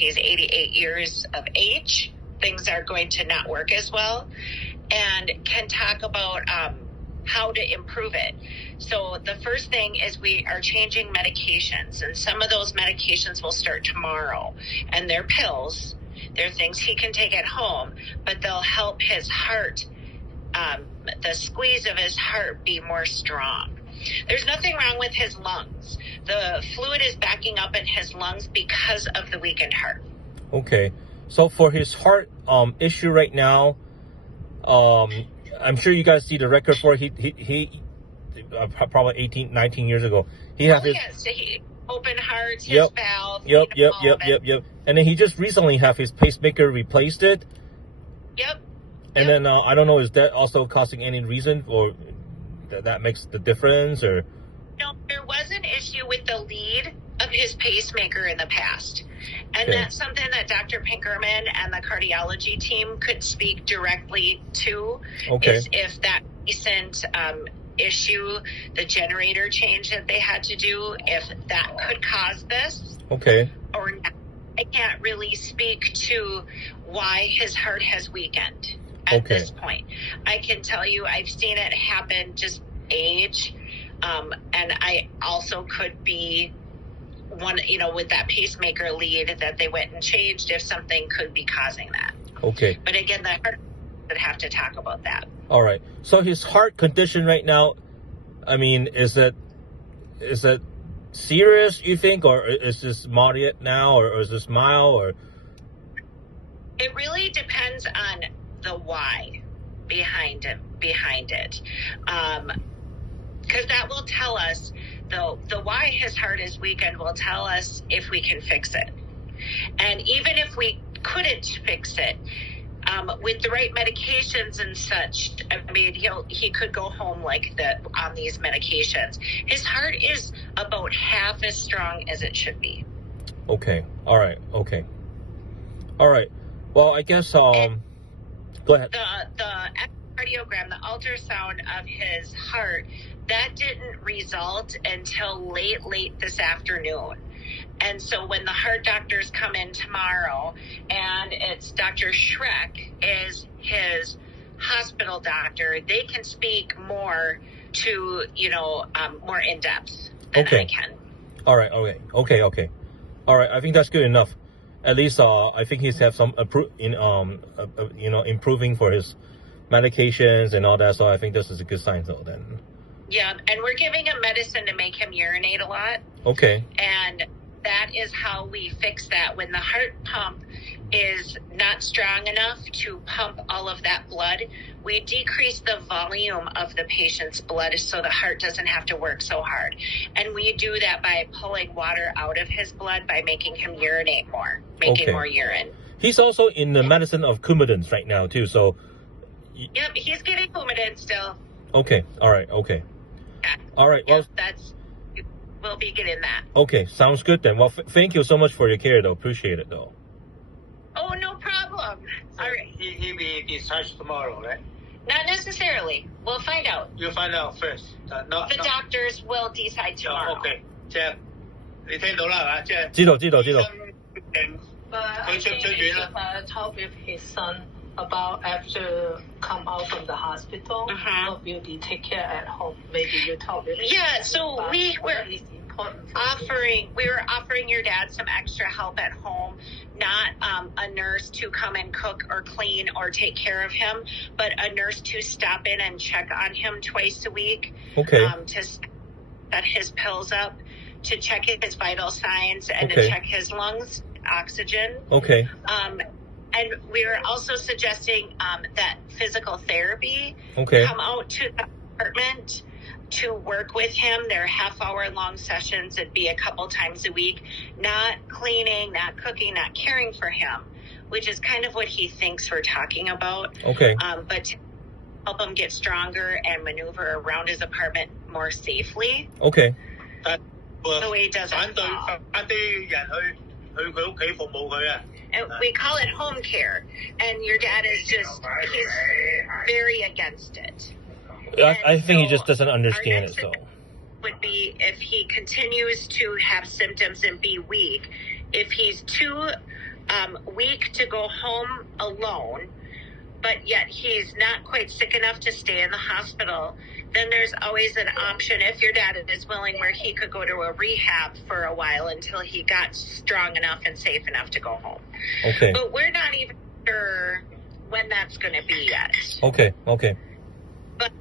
he's 88 years of age, things are going to not work as well, and can talk about how to improve it. So the first thing is we are changing medications, and some of those medications will start tomorrow, and they're pills. They're things he can take at home, but they'll help his heart, the squeeze of his heart, be more strong. There's nothing wrong with his lungs. The fluid is backing up in his lungs because of the weakened heart. Okay. So for his heart issue right now, I'm sure you guys see the record for he probably 18, 19 years ago. He has open heart, his valve. Yep. And then he just recently have his pacemaker replaced it. And then I don't know, is that also causing any reason or that makes the difference or? No, there was an issue with the lead of his pacemaker in the past. And that's something that Dr. Pinkerman and the cardiology team could speak directly to. Is if that recent issue, the generator change that they had to do, if that could cause this. Or not. I can't really speak to why his heart has weakened at this point. I can tell you I've seen it happen, just age. And I also could be one, with that pacemaker lead that they went and changed, if something could be causing that. But again, the heart would have to talk about that. All right. So his heart condition right now, I mean, is it serious, you think, or is this moderate now, or is this mild, or? It really depends on the why behind it. Because that will tell us, the why his heart is weakened will tell us if we can fix it. And even if we couldn't fix it, with the right medications and such, I mean, he could go home like that on these medications. His heart is about half as strong as it should be. All right. Well, I guess, go ahead. The echocardiogram, the ultrasound of his heart, that didn't result until late this afternoon. And so when the heart doctors come in tomorrow, and it's Dr. Schreck is his hospital doctor, they can speak more to, more in depth than I can. All right. All right. I think that's good enough. At least I think he's have some improving for his medications and all that. So I think this is a good sign, though. Then. Yeah, and we're giving him medicine to make him urinate a lot. And that is how we fix that. When the heart pump is not strong enough to pump all of that blood, we decrease the volume of the patient's blood so the heart doesn't have to work so hard. And we do that by pulling water out of his blood by making him urinate more, making more urine. He's also in the medicine of Coumadin right now, too, so... Yep, he's getting Coumadin still. All right. Yeah. All right, well... We'll be getting that. Okay, sounds good then. Well, thank you so much for your care, though. Appreciate it, though. Oh, no problem. So all right. He'll be discharged tomorrow, right? Not necessarily. We'll find out. You'll find out first. The doctors will decide tomorrow. Okay. 即係你聽到啦，係嘛？即係知道。But I think he should talk with his son about after come out from the hospital, what will be take care at home. Maybe you talk with him. Yeah, so we were offering your dad some extra help at home, not a nurse to come and cook or clean or take care of him, but a nurse to stop in and check on him twice a week. To set his pills up, to check his vital signs, and to check his lungs, oxygen. And we're also suggesting that physical therapy come out to the apartment to work with him. They're half-hour-long sessions. It'd be a couple times a week. Not cleaning, not cooking, not caring for him, which is kind of what he thinks we're talking about. But to help him get stronger and maneuver around his apartment more safely. So he doesn't fall. And we call it home care, and your dad is he's very against it. I think he just doesn't understand it, so. Would be if he continues to have symptoms and be weak, if he's too week to go home alone, but yet he's not quite sick enough to stay in the hospital, then there's always an option, if your dad is willing, where he could go to a rehab for a while until he got strong enough and safe enough to go home. Okay. But we're not even sure when that's going to be yet. Okay. But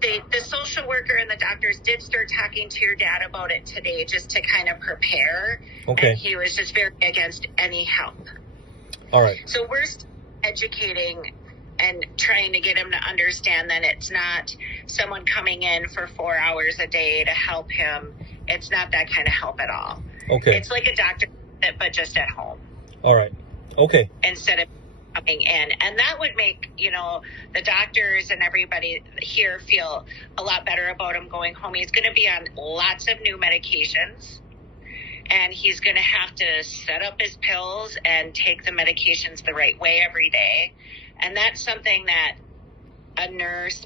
the social worker and the doctors did start talking to your dad about it today just to kind of prepare. Okay. And he was just very against any help. All right. So we're educating and trying to get him to understand that it's not someone coming in for 4 hours a day to help him. It's not that kind of help at all. Okay. It's like a doctor, but just at home. All right. Okay. Instead of coming in. And that would make, the doctors and everybody here feel a lot better about him going home. He's going to be on lots of new medications. And he's going to have to set up his pills and take the medications the right way every day. And that's something that a nurse